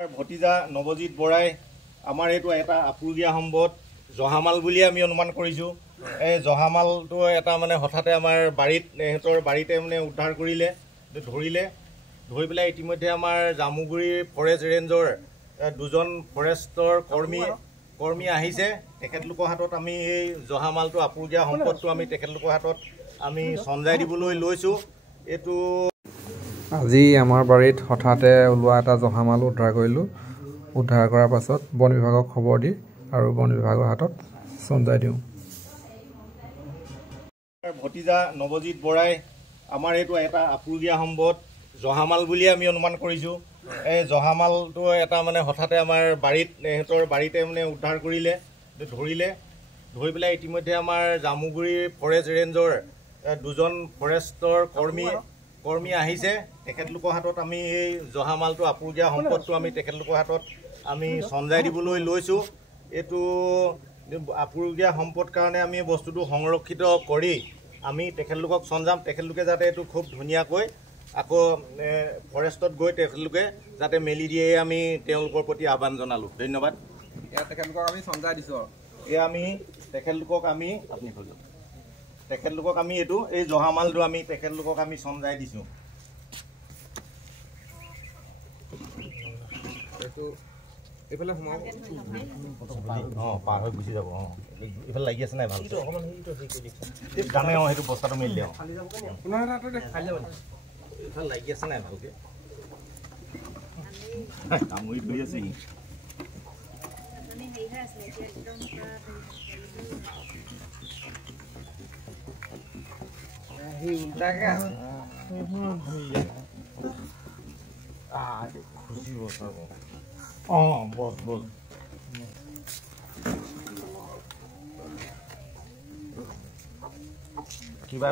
ভতিজা নৱজিত বৰাই আমাৰ এইটো এটা আপুৰুগীয়া সম্পদ জহামাল বুলি আমি অনুমান কৰিছোঁ। এই জহামালটো এটা মানে হঠাতে আমাৰ সিহঁতৰ বাৰীতে মানে উদ্ধাৰ কৰিলে, ধৰি পেলাই ইতিমধ্যে আমাৰ জামুগুৰি ফৰেষ্ট ৰেঞ্জৰ দুজন ফৰেষ্টৰ কৰ্মী আহিছে। তেখেতলোকৰ হাতত আমি এই জহামালটো আপুৰুগীয়া সম্পদটো আমি তেখেতলোকৰ হাতত আমি চঞ্জাই দিবলৈ লৈছোঁ। এইটো আজি আমাৰ বাৰীত হঠাতে ওলোৱা এটা জহামাল উদ্ধাৰ কৰিলোঁ। উদ্ধাৰ কৰাৰ পাছত বন বিভাগক খবৰ দি আৰু বন বিভাগৰ হাতত চঞ্জাই দিওঁ। ভতিজা নৱজিত বৰাই আমাৰ এইটো এটা আপুৰুগীয়া সম্পদ জহামাল বুলি আমি অনুমান কৰিছোঁ। এই জহামালটো এটা মানে হঠাতে আমাৰ সিহঁতৰ বাৰীতে মানে উদ্ধাৰ কৰিলে, ধৰি পেলাই ইতিমধ্যে আমাৰ জামুগুৰি ফৰেষ্ট ৰেঞ্জৰ দুজন ফৰেষ্টৰ কৰ্মী আহিছে। তেখেতলোকৰ হাতত আমি এই জহামালটো আপুৰুগীয়া সম্পদটো আমি তেখেতলোকৰ হাতত আমি চঞ্জাই দিবলৈ লৈছোঁ। এইটো আপুৰুগীয়া সম্পদ কাৰণে আমি বস্তুটো সংৰক্ষিত কৰি আমি তেখেতলোকক চঞ্জাম। তেখেতলোকে যাতে এইটো খুব ধুনীয়াকৈ আকৌ ফৰেষ্টত গৈ তেখেতলোকে যাতে মেলি দিয়ে, আমি তেওঁলোকৰ প্ৰতি আহ্বান জনালোঁ। ধন্যবাদ। তেখেতলোকক আমি চঞ্জাই দিছোঁ। তেখেতলোকক আমি এই জহামালটো আমি তেখেতলোকক আমি চঞ্জাই দিছোঁ। এইফালে সোমাব, পাৰ হৈ গুচি যাব। এইফালে লাগি আছে নাই ভাল জানে? সেইটো বস্তাটো মেলি দিওঁ। এইফালে লাগি আছে নাই ভালকৈ? কামুৰি ধৰি আছে সি। বস কিবা